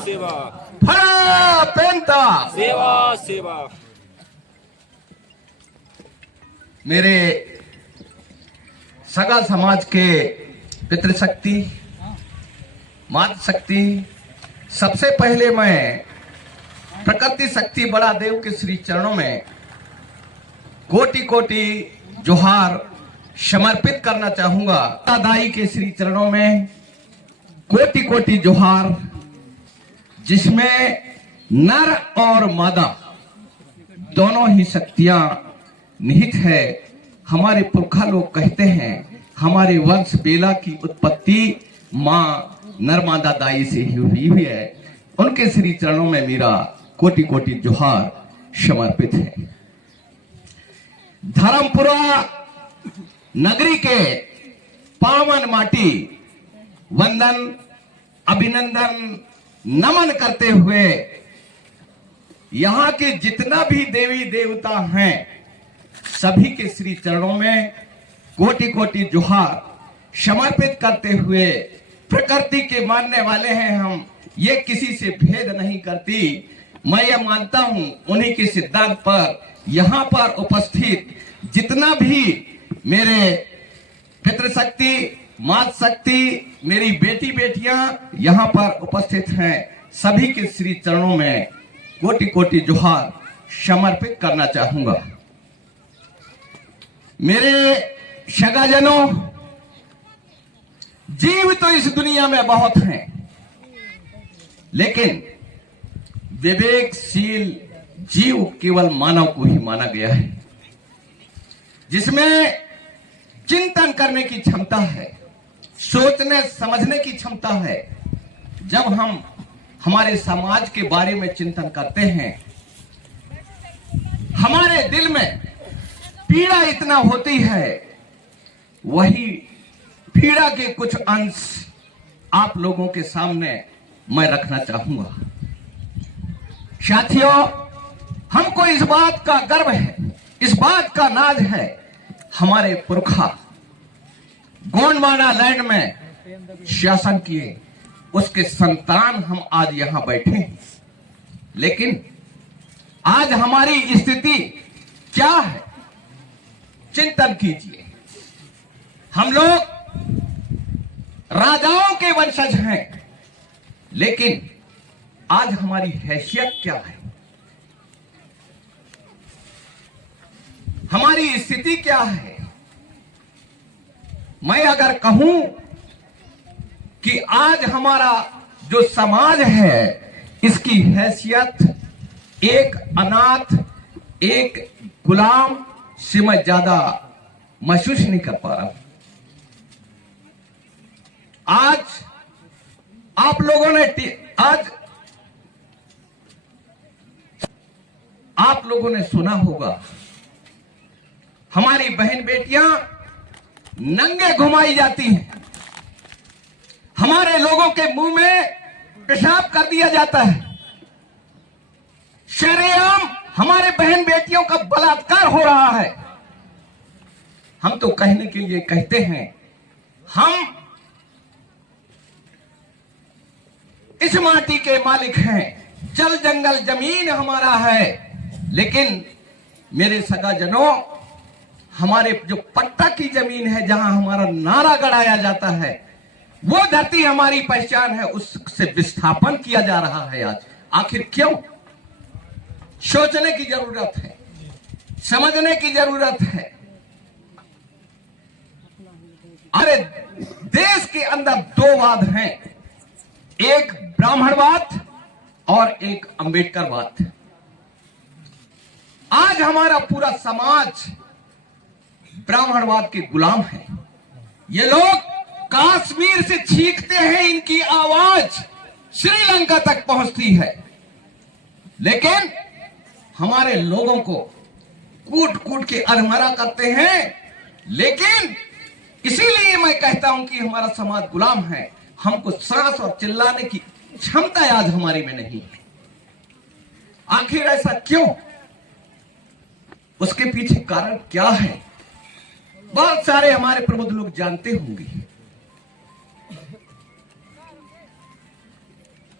सेवा फळा पेंता सेवा सेवा। मेरे सगा समाज के पितृशक्ति, मातृशक्ति, सबसे पहले मैं प्रकृति शक्ति बड़ा देव के श्री चरणों में कोटि कोटि जोहार समर्पित करना चाहूंगा। दाई के श्री चरणों में कोटि कोटि जोहार, जिसमें नर और मादा दोनों ही शक्तियां निहित है। हमारे पुरखा लोग कहते हैं हमारे वंश बेला की उत्पत्ति मां नर्मदा दाई से ही हुई है। उनके श्री चरणों में मेरा कोटि कोटि जोहार समर्पित है। धर्मपुरा नगरी के पावन माटी वंदन अभिनंदन नमन करते हुए यहां के जितना भी देवी देवता हैं सभी के श्री चरणों में कोटि कोटि जोहार समर्पित करते हुए, प्रकृति के मानने वाले हैं हम, ये किसी से भेद नहीं करती। मैं ये मानता हूं उन्हीं के सिद्धांत पर यहां पर उपस्थित जितना भी मेरे पितृशक्ति, मात शक्ति, मेरी बेटी बेटियां यहां पर उपस्थित हैं, सभी के श्री चरणों में कोटि कोटि जोहार समर्पित करना चाहूंगा। मेरे सगाजनों, जीव तो इस दुनिया में बहुत हैं, लेकिन विवेकशील जीव केवल मानव को ही माना गया है, जिसमें चिंतन करने की क्षमता है, सोचने समझने की क्षमता है। जब हम हमारे समाज के बारे में चिंतन करते हैं, हमारे दिल में पीड़ा इतना होती है, वही पीड़ा के कुछ अंश आप लोगों के सामने मैं रखना चाहूंगा। साथियों, हमको इस बात का गर्व है, इस बात का नाज है, हमारे पुरखा गोंडवाना लैंड में शासन किए, उसके संतान हम आज यहां बैठे हैं। लेकिन आज हमारी स्थिति क्या है, चिंतन कीजिए। हम लोग राजाओं के वंशज हैं, लेकिन आज हमारी हैसियत क्या है, हमारी स्थिति क्या है। मैं अगर कहूं कि आज हमारा जो समाज है, इसकी हैसियत एक अनाथ, एक गुलाम से मैं ज्यादा महसूस नहीं कर पा रहा हूं। आज आप लोगों ने आप लोगों ने सुना होगा, हमारी बहन बेटियां नंगे घुमाई जाती हैं, हमारे लोगों के मुंह में पेशाब कर दिया जाता है, शरेआम हमारे बहन बेटियों का बलात्कार हो रहा है। हम तो कहने के लिए कहते हैं हम इस माटी के मालिक हैं, जल जंगल जमीन हमारा है, लेकिन मेरे सगाजनों, हमारे जो पट्टा की जमीन है, जहां हमारा नारा गड़ाया जाता है, वो धरती हमारी पहचान है, उससे विस्थापन किया जा रहा है आज। आखिर क्यों? सोचने की जरूरत है, समझने की जरूरत है। अरे देश के अंदर दो वाद हैं, एक ब्राह्मणवाद और एक अंबेडकरवाद। आज हमारा पूरा समाज ब्राह्मणवाद के गुलाम है। ये लोग कश्मीर से चीखते हैं, इनकी आवाज श्रीलंका तक पहुंचती है, लेकिन हमारे लोगों को कूट कूट के अधमरा करते हैं। लेकिन इसीलिए मैं कहता हूं कि हमारा समाज गुलाम है। हमको सांस और चिल्लाने की क्षमता आज हमारी में नहीं है। आखिर ऐसा क्यों? उसके पीछे कारण क्या है? बहुत सारे हमारे प्रबुद्ध लोग जानते होंगे।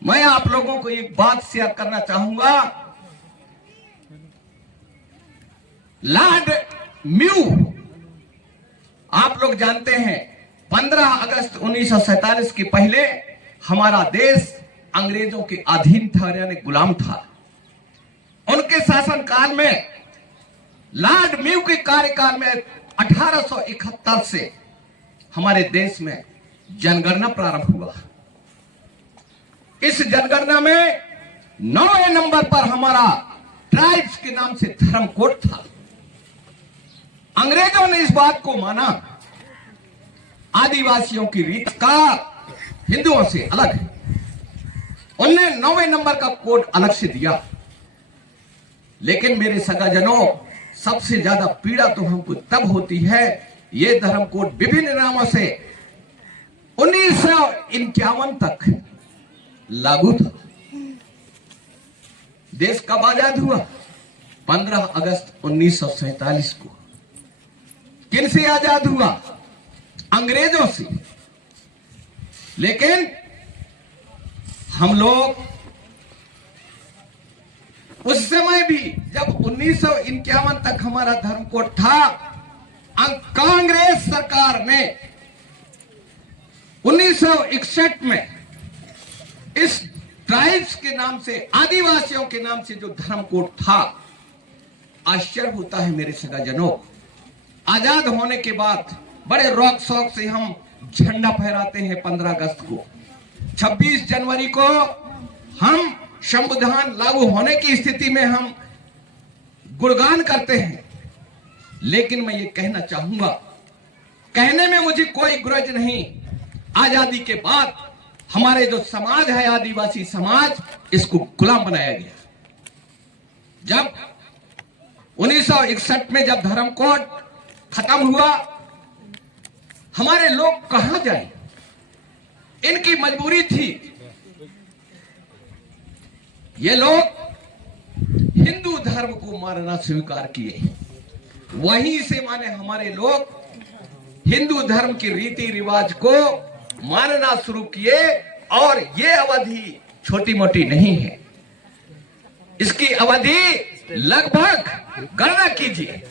मैं आप लोगों को एक बात शेयर करना चाहूंगा। लॉर्ड म्यू, आप लोग जानते हैं 15 अगस्त 1947 के पहले हमारा देश अंग्रेजों के अधीन था, यानी गुलाम था। उनके शासनकाल में, लॉर्ड म्यू के कार्यकाल में 1871 से हमारे देश में जनगणना प्रारंभ हुआ। इस जनगणना में 9वें नंबर पर हमारा ट्राइब्स के नाम से धर्म कोड था। अंग्रेजों ने इस बात को माना, आदिवासियों की रीत का हिंदुओं से अलग है। उनने 9वें नंबर का कोड अलग से दिया। लेकिन मेरे सगाजनों, सबसे ज्यादा पीड़ा तो हमको तब होती है, ये धर्म कोड विभिन्न नामों से 1951 तक लागू था। देश कब आजाद हुआ? 15 अगस्त 1947 को। किन से आजाद हुआ? अंग्रेजों से। लेकिन हम लोग उस समय भी, जब 1951 तक हमारा धर्म कोड था, कांग्रेस सरकार ने 1961 में इस ट्राइब्स के नाम से, आदिवासियों के नाम से जो धर्म कोड था, आश्चर्य होता है मेरे सगाजनों, आजाद होने के बाद बड़े रौक शौक से हम झंडा फहराते हैं। 15 अगस्त को, 26 जनवरी को हम संविधान लागू होने की स्थिति में हम गुणगान करते हैं। लेकिन मैं ये कहना चाहूंगा, कहने में मुझे कोई गुरज नहीं, आजादी के बाद हमारे जो समाज है, आदिवासी समाज, इसको गुलाम बनाया गया। जब 1961 में जब धर्म कोड खत्म हुआ, हमारे लोग कहां जाए? इनकी मजबूरी थी। ये लोग हिंदू धर्म को मानना स्वीकार किए। वहीं से माने हमारे लोग हिंदू धर्म की रीति रिवाज को मानना शुरू किए। और ये अवधि छोटी मोटी नहीं है, इसकी अवधि लगभग, गणना कीजिए,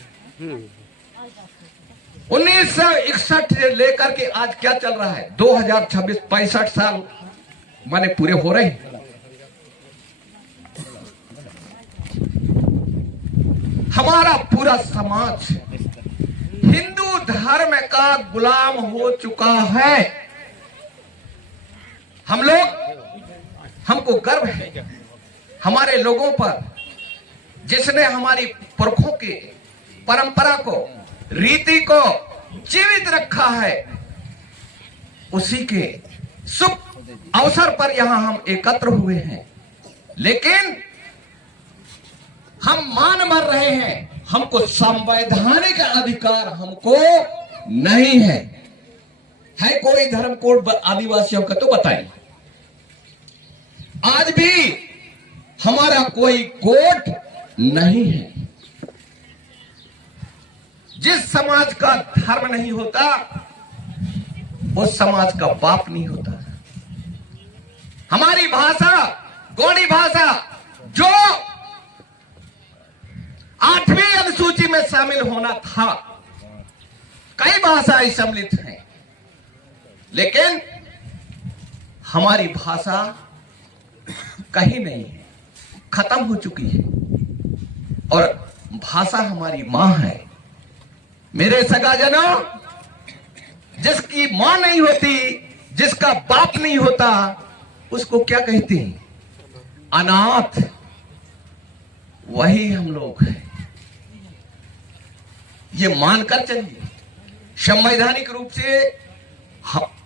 1961 से लेकर के आज क्या चल रहा है, 2026, 65 साल माने पूरे हो रहे हैं। हमारा पूरा समाज हिंदू धर्म का गुलाम हो चुका है। हम लोग, हमको गर्व है हमारे लोगों पर, जिसने हमारी पुरखों की परंपरा को, रीति को जीवित रखा है। उसी के शुभ अवसर पर यहां हम एकत्र हुए हैं। लेकिन हम मान मर रहे हैं, हमको संवैधानिक अधिकार हमको नहीं है। है कोई धर्म कोड आदिवासियों का? तो बताइए। आज भी हमारा कोई कोड नहीं है। जिस समाज का धर्म नहीं होता, उस समाज का बाप नहीं होता। हमारी भाषा, गोंडी भाषा, जो 8वीं अनुसूची में शामिल होना था, कई भाषाएं सम्मिलित हैं, लेकिन हमारी भाषा कहीं नहीं है, खत्म हो चुकी है। और भाषा हमारी मां है। मेरे सगाजनों, जिसकी मां नहीं होती, जिसका बाप नहीं होता, उसको क्या कहते हैं? अनाथ। वही हम लोग हैं। ये मानकर चलिए, संवैधानिक रूप से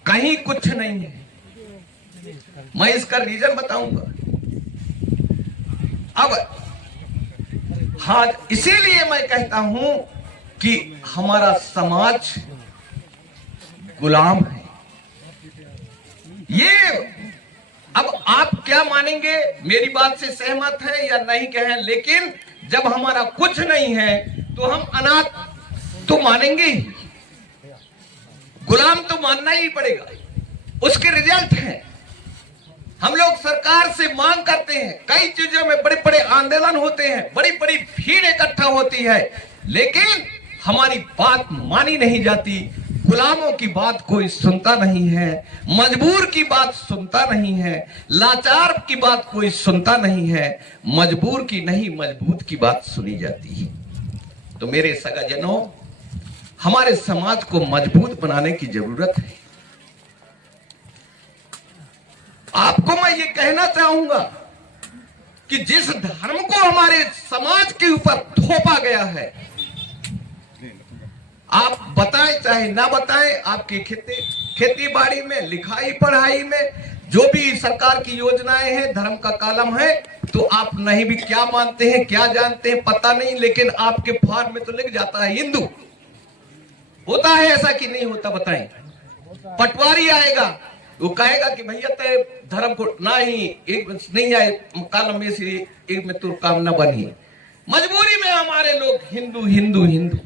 कहीं कुछ नहीं है। मैं इसका रीजन बताऊंगा। अब हाँ, इसीलिए मैं कहता हूं कि हमारा समाज गुलाम है। ये अब आप क्या मानेंगे, मेरी बात से सहमत है या नहीं कहें, लेकिन जब हमारा कुछ नहीं है तो हम अनाथ तो मानेंगे ही, गुलाम तो मानना ही पड़ेगा। उसके रिजल्ट है हम लोग सरकार से मांग करते हैं, कई चीजों में बड़े बड़े आंदोलन होते हैं, बड़ी बड़ी भीड़ इकट्ठा होती है, लेकिन हमारी बात मानी नहीं जाती। गुलामों की बात कोई सुनता नहीं है, मजबूर की बात सुनता नहीं है, लाचार की बात कोई सुनता नहीं है, मजबूर की नहीं मजबूत की बात सुनी जाती है। तो मेरे सगाजनों, हमारे समाज को मजबूत बनाने की जरूरत है। आपको मैं ये कहना चाहूंगा कि जिस धर्म को हमारे समाज के ऊपर थोपा गया है, आप बताएं चाहे ना बताएं, आपकी खेती बाड़ी में, लिखाई पढ़ाई में, जो भी सरकार की योजनाएं हैं, धर्म का कॉलम है, तो आप नहीं भी क्या मानते हैं, क्या जानते हैं पता नहीं, लेकिन आपके फॉर्म में तो लिख जाता है हिंदू। होता है ऐसा कि नहीं होता? बताएं। पटवारी आएगा, वो कहेगा कि भैया तय धर्म को ना ही एक नहीं आए कॉलम में से एक में तो काम न बनी। मजबूरी में हमारे लोग हिंदू हिंदू हिंदू।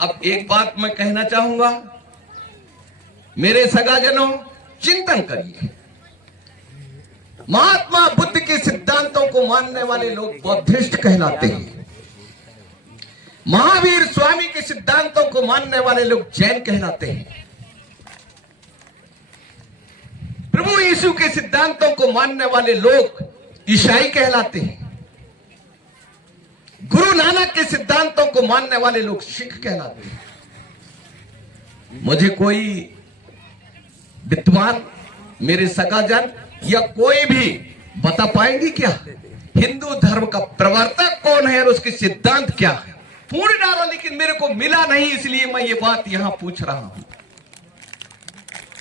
अब एक बात मैं कहना चाहूंगा, मेरे सगाजनों, चिंतन करिए। महात्मा बुद्ध के सिद्धांतों को मानने वाले लोग बौद्धिस्ट कहलाते हैं। महावीर स्वामी के सिद्धांतों को मानने वाले लोग जैन कहलाते हैं। प्रभु यीशु के सिद्धांतों को मानने वाले लोग ईसाई कहलाते हैं। गुरु नानक के सिद्धांतों को मानने वाले लोग सिख कहलाते हैं। मुझे कोई विद्वान, मेरे सगाजन या कोई भी बता पाएंगे क्या हिंदू धर्म का प्रवर्तक कौन है और उसके सिद्धांत क्या है? पूर्ण डाला, लेकिन मेरे को मिला नहीं, इसलिए मैं ये बात यहां पूछ रहा हूं।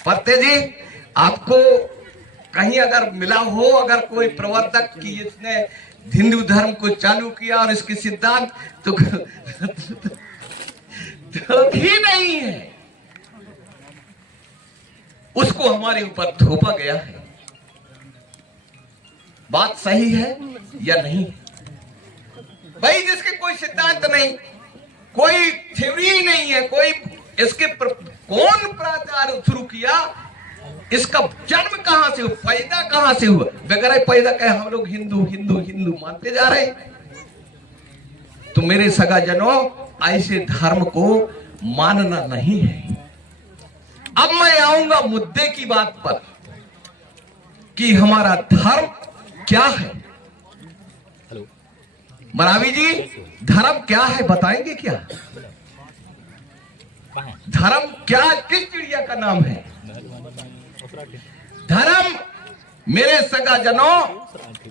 पत्ते जी, आपको कहीं अगर मिला हो, अगर कोई प्रवर्तक की इसने हिंदू धर्म को चालू किया और इसके सिद्धांत तो भी नहीं है, उसको हमारे ऊपर थोपा गया है। बात सही है या नहीं? भाई, जिसके कोई सिद्धांत नहीं, कोई थ्योरी नहीं है, कोई इसके कौन प्रचार शुरू किया, इसका जन्म कहां से हुआ, पैदा कहां से हुआ? बगैर पैदा कहे हम लोग हिंदू हिंदू हिंदू मानते जा रहे हैं। तो मेरे सगाजनों, ऐसे धर्म को मानना नहीं है। अब मैं आऊंगा मुद्दे की बात पर कि हमारा धर्म क्या है। मरावी जी, धर्म क्या है बताएंगे क्या? धर्म क्या, किस चिड़िया का नाम है? धर्म मेरे सगाजनों,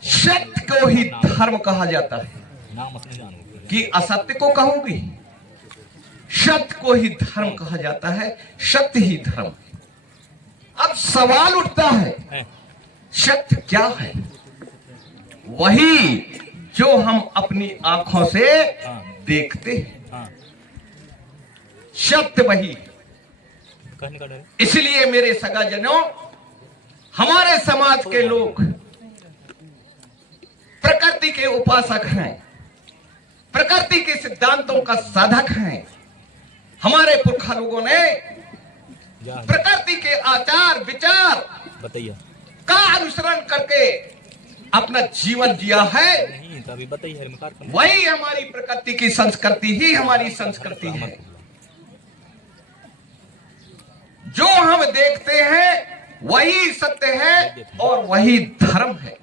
सत्य को ही धर्म कहा जाता है कि असत्य को कहूंगी? सत्य को ही धर्म कहा जाता है, सत्य ही धर्म। अब सवाल उठता है, सत्य क्या है? वही जो हम अपनी आंखों से देखते हैं, सत्य वही। इसलिए मेरे सगाजनों, हमारे समाज के लोग प्रकृति के उपासक हैं, प्रकृति के सिद्धांतों का साधक हैं। हमारे पुरखा लोगों ने प्रकृति के आचार विचार का अनुसरण करके अपना जीवन जिया है। वही हमारी प्रकृति की संस्कृति ही हमारी संस्कृति है। जो हम देखते हैं वही सत्य है और वही धर्म है।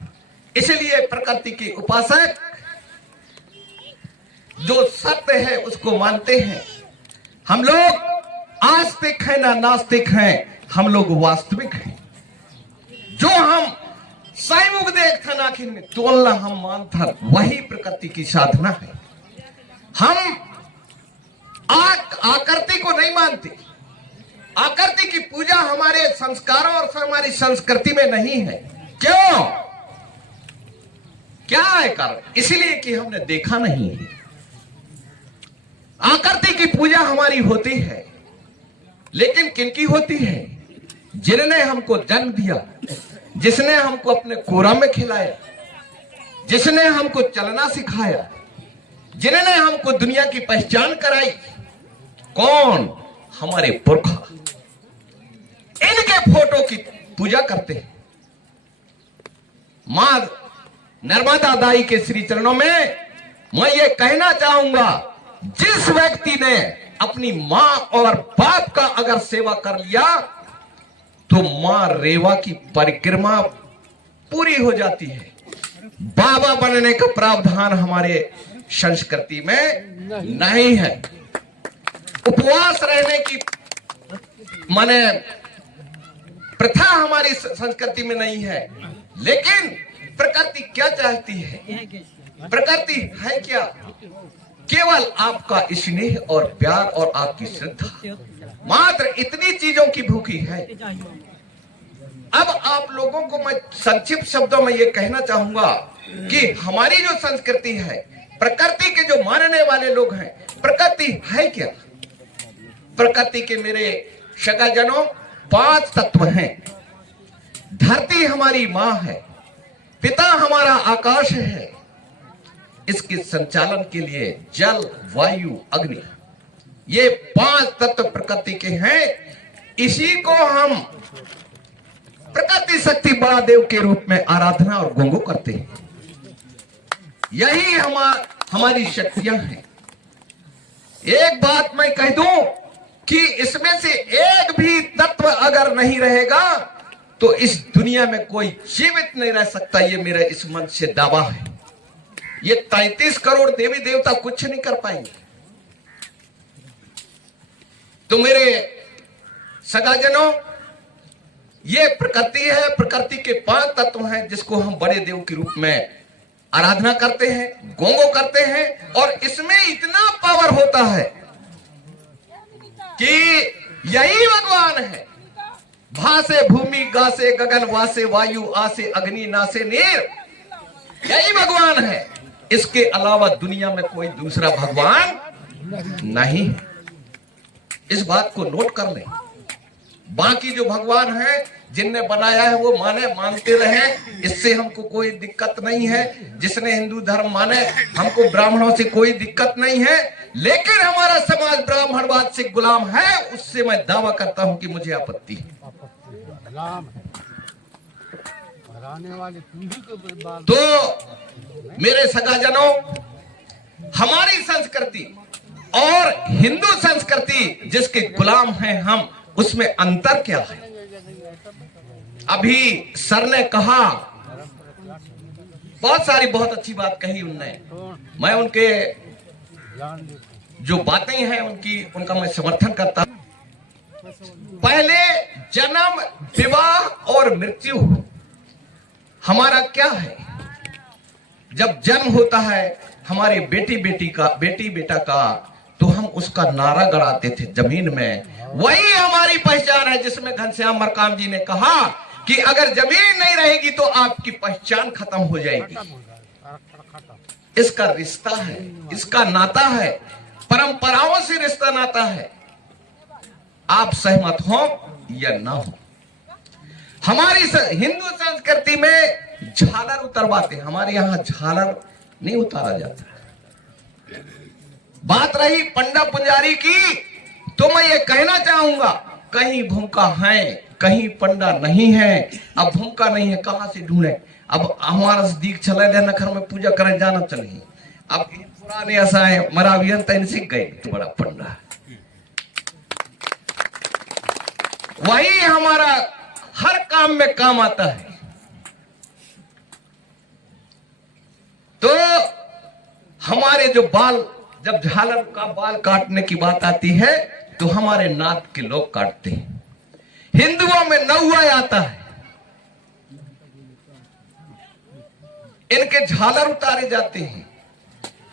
इसलिए प्रकृति के उपासक जो सत्य है उसको मानते हैं। हम लोग आस्तिक हैं ना नास्तिक हैं, हम लोग वास्तविक हैं। जो हम साइमुख देख था नाखिन तोलना हम मानता, वही प्रकृति की साधना है। हम आकृति को नहीं मानते। आकृति की पूजा हमारे संस्कारों और हमारी संस्कृति में नहीं है। क्यों? क्या है कारण? इसलिए कि हमने देखा नहीं है। आकृति की पूजा हमारी होती है, लेकिन किनकी होती है? जिन्होंने हमको जन्म दिया, जिसने हमको अपने कोरा में खिलाया, जिसने हमको चलना सिखाया, जिन्होंने हमको दुनिया की पहचान कराई। कौन? हमारे पुरखा। इनके फोटो की पूजा करते हैं। मां नर्मदा दाई के श्री चरणों में मैं ये कहना चाहूंगा, जिस व्यक्ति ने अपनी मां और बाप का अगर सेवा कर लिया तो मां रेवा की परिक्रमा पूरी हो जाती है। बाबा बनने का प्रावधान हमारे संस्कृति में नहीं है। उपवास रहने की माने प्रथा हमारी संस्कृति में नहीं है। लेकिन प्रकृति क्या चाहती है? प्रकृति है क्या? केवल आपका स्नेह और प्यार और आपकी श्रद्धा, मात्र इतनी चीजों की भूखी है। अब आप लोगों को मैं संक्षिप्त शब्दों में ये कहना चाहूंगा कि हमारी जो संस्कृति है, प्रकृति के जो मानने वाले लोग हैं, प्रकृति है क्या? प्रकृति के मेरे सगाजनों 5 तत्व हैं। धरती हमारी मां है, पिता हमारा आकाश है, इसके संचालन के लिए जल, वायु, अग्नि, ये 5 तत्व प्रकृति के हैं। इसी को हम प्रकृति शक्ति बड़ा देव के रूप में आराधना और गोंगो करते हैं। यही हमारी शक्तियां हैं। एक बात मैं कह दूं कि इसमें से एक भी तत्व अगर नहीं रहेगा तो इस दुनिया में कोई जीवित नहीं रह सकता। ये मेरा इस मन से दावा है। ये 33 करोड़ देवी देवता कुछ नहीं कर पाएंगे। तो मेरे सगाजनों, ये प्रकृति है। प्रकृति के 5 तत्व हैं जिसको हम बड़े देव के रूप में आराधना करते हैं, गोंगो करते हैं। और इसमें इतना पावर होता है कि यही भगवान है। भासे भूमि, गासे गगन, वासे वायु, आसे अग्नि, नासे नीर, यही भगवान है। इसके अलावा दुनिया में कोई दूसरा भगवान नहीं। इस बात को नोट कर लें। बाकी जो भगवान है जिनने बनाया है वो मानते रहे, इससे हमको कोई दिक्कत नहीं है। जिसने हिंदू धर्म माने, हमको ब्राह्मणों से कोई दिक्कत नहीं है। लेकिन हमारा समाज ब्राह्मणवाद से गुलाम है, उससे मैं दावा करता हूं कि मुझे आपत्ति है। तो मेरे सगाजनों, हमारी संस्कृति और हिंदू संस्कृति जिसके गुलाम हैं हम, उसमें अंतर क्या है? अभी सर ने कहा, बहुत अच्छी बात कही उनने। मैं उनके जो बातें हैं उनका मैं समर्थन करता हूं। पहले जन्म, विवाह और मृत्यु हमारा क्या है? जब जन्म होता है हमारे बेटी बेटा का, तो हम उसका नारा गड़ाते थे जमीन में। वही हमारी पहचान है, जिसमें घनश्याम मरकाम जी ने कहा कि अगर जमीन नहीं रहेगी तो आपकी पहचान खत्म हो जाएगी। इसका रिश्ता है, इसका नाता है, परंपराओं से रिश्ता नाता है। आप सहमत हो या ना हो। हमारी हिंदू संस्कृति में झालर उतरवाते, हमारे यहां झालर नहीं उतारा जाता। बात रही पंडा पुजारी की, तो मैं ये कहना चाहूंगा, कहीं भूखा है, कहीं पंडा नहीं है। अब भूखा नहीं है, कहां से ढूंढे? अब हमारा दीख चले लेना घर में पूजा करे जाना चाहिए। अब पुराने ऐसा है, मरावियन तैन सीख गए तो बड़ा पंडा। वही हमारा हर काम में काम आता है। तो हमारे जो बाल, जब झालर का बाल काटने की बात आती है तो हमारे नात के लोग काटते हैं। हिंदुओं में नौआ आता है, इनके झालर उतारे जाते हैं।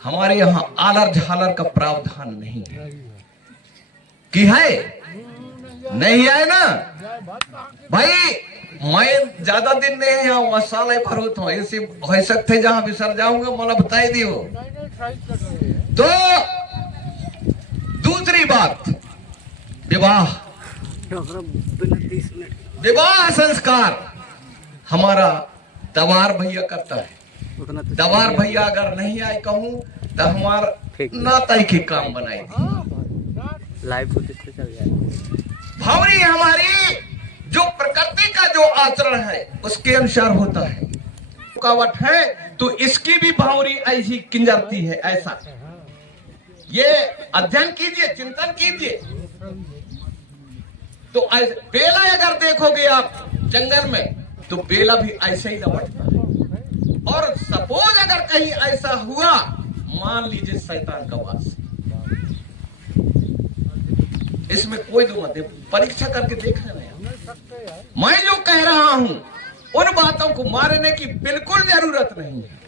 हमारे यहां आलर झालर का प्रावधान नहीं है। कि है? नहीं है ना भाई। मैं ज्यादा दिन नहीं आऊंगा, साल भर होता हूं, ऐसे हो सकते जहां भी सर जाऊंगा मला बताई दियो। तो दूसरी बात, विवाह संस्कार हमारा दवार भैया करता है। दवार भैया अगर नहीं आए कहूं तो हमारा नाता के काम बनाएगी। भावरी हमारी जो प्रकृति का जो आचरण है उसके अनुसार होता है। रुकावट है तो इसकी भी भावरी ऐसी किंजरती है। ऐसा ये अध्ययन कीजिए, चिंतन कीजिए। तो बेला अगर देखोगे आप जंगल में तो बेला भी ऐसे ही लपटता है। और सपोज अगर कहीं ऐसा हुआ, मान लीजिए शैतान का वास, इसमें कोई दो मत, परीक्षा करके देख लेना। मैं जो कह रहा हूं उन बातों को मारने की बिल्कुल जरूरत नहीं है।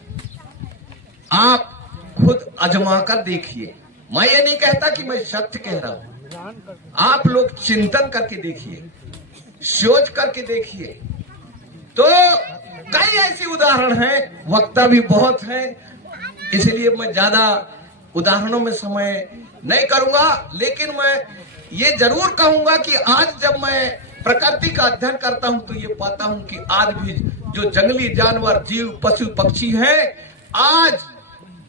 आप खुद आजमा कर देखिए। मैं ये नहीं कहता कि मैं सत्य कह रहा हूं। आप लोग चिंतन करके देखिए, सोच करके देखिए। तो कई ऐसी उदाहरण हैं, वक्ता भी बहुत हैं, इसलिए मैं ज्यादा उदाहरणों में समय नहीं करूंगा। लेकिन मैं ये जरूर कहूंगा कि आज जब मैं प्रकृति का अध्ययन करता हूं तो ये पाता हूं कि आज भी जो जंगली जानवर, जीव, पशु, पक्षी हैं, आज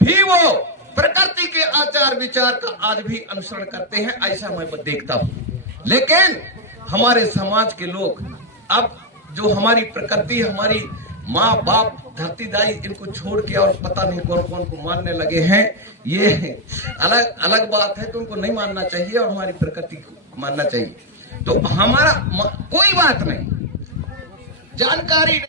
भी वो प्रकृति के आचार विचार का आज भी अनुसरण करते हैं, ऐसा मैं देखता हूं। लेकिन हमारे समाज के लोग अब जो हमारी प्रकृति, हमारी माँ बाप, धरती दाई, इनको छोड़ के और पता नहीं कौन कौन को मानने लगे हैं। ये अलग अलग बात है कि उनको नहीं मानना चाहिए और हमारी प्रकृति को मानना चाहिए। तो हमारा कोई बात नहीं, जानकारी